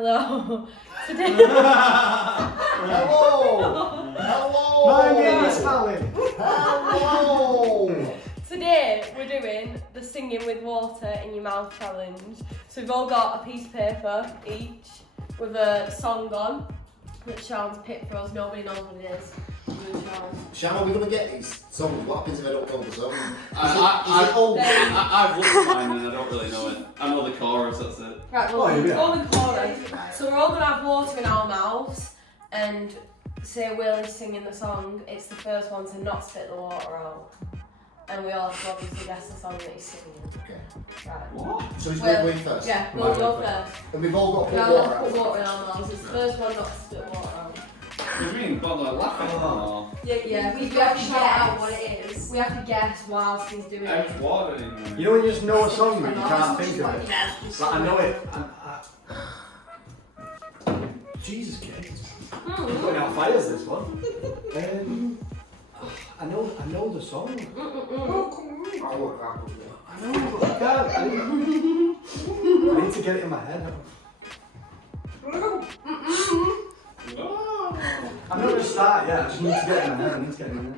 Hello. Today. Hello. Hello. My name is Alan. Hello. Today we're doing the singing with water in your mouth challenge. So we've all got a piece of paper each with a song on that Sean's picked for us. Nobody knows what it is. Sean, are we going to get these songs? What happens if I don't know the song? I've looked at mine and I don't really know it. I know the chorus, that's it. Right, well, we'll go with chorus. So we're all going to have water in our mouths and say Willie's singing the song. It's the first one to not spit the water out. And we all have to obviously guess the song that he's singing. Okay. Right. What? So he's going first? Yeah, we'll go first. And we've all got to We put all water have to put out. water in our mouths. It's the first one not to spit water out. What do you mean? But like laughing or? Yeah, we have to shout out what it is. We have to guess whilst he's doing How it. much water in there? You know when you just know a song but you can't think of it? Like I know it. Jesus Christ. Putting out fires this one. I know the song. I know, but I can't. I need to get it in my head. I'm not going to start yet, I just need to get it in my head. I need to get it in my head.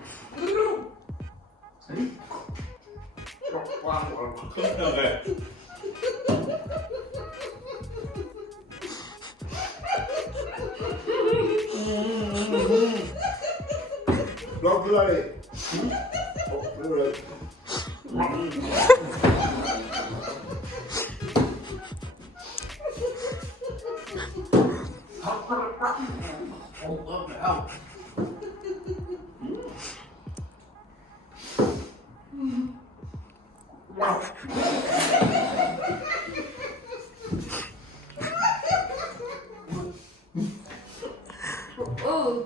See? Okay. Don't play it.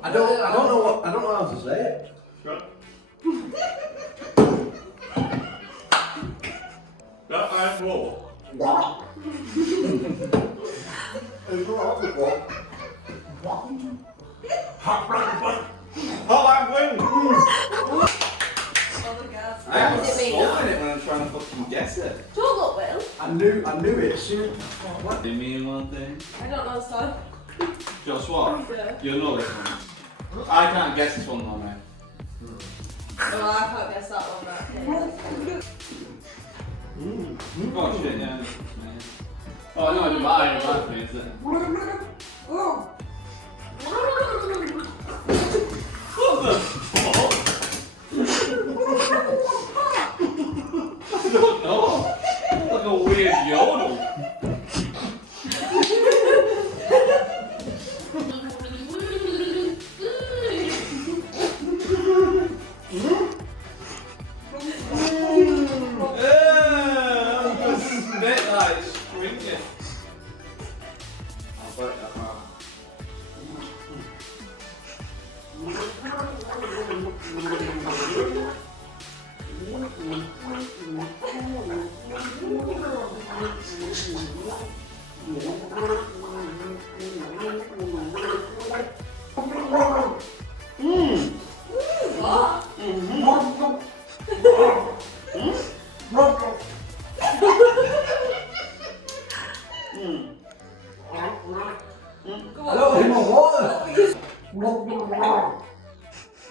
I don't know how to say it. That iron floor. Hot iron wing. I am solving it when I'm trying to fucking guess it. Don't look, Will. I knew it as soon as... What? They mean one thing. I don't know the song. Joshua, Yeah. you know this one. I can't guess this one though, mate. Well, I can't guess that one. Oh shit, yeah. Oh no, I didn't buy it, me, is it? What the fuck? I don't know. It's like a weird yodel.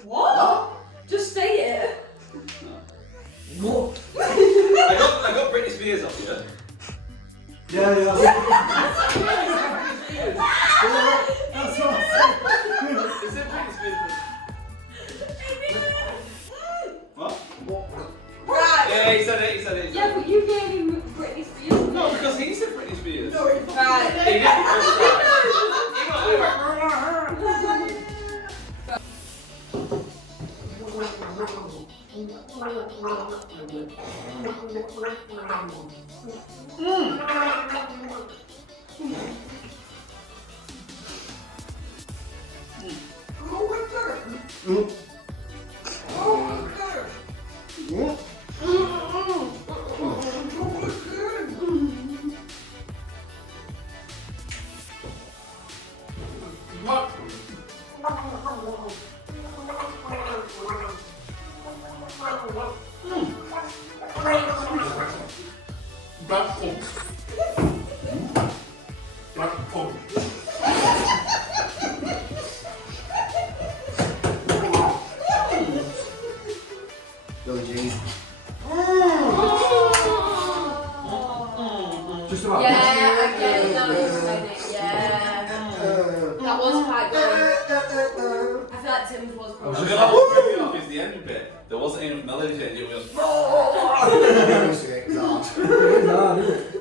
What? Just say it. I got Britney Spears off you. Yeah. Is it Britney Spears? What? Right. Yeah, he said it. Yeah, but you gave him Britney Spears. No, because he said Britney Spears. Right. He did first time. He went, That's Billie Jean. Just about. Yeah, I get it now you said it. Yeah. That was quite good. I feel like Tim's was I was probably. just like, what threw me off is the end bit. There wasn't enough melody change, it was. It's hard. It is hard, isn't it?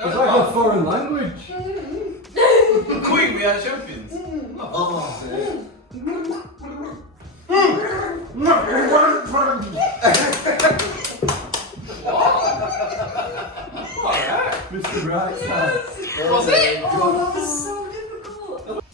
It's like a foreign language. Queen, we are champions. Oh, Mr. Brightside. Was it? Oh, that was so difficult.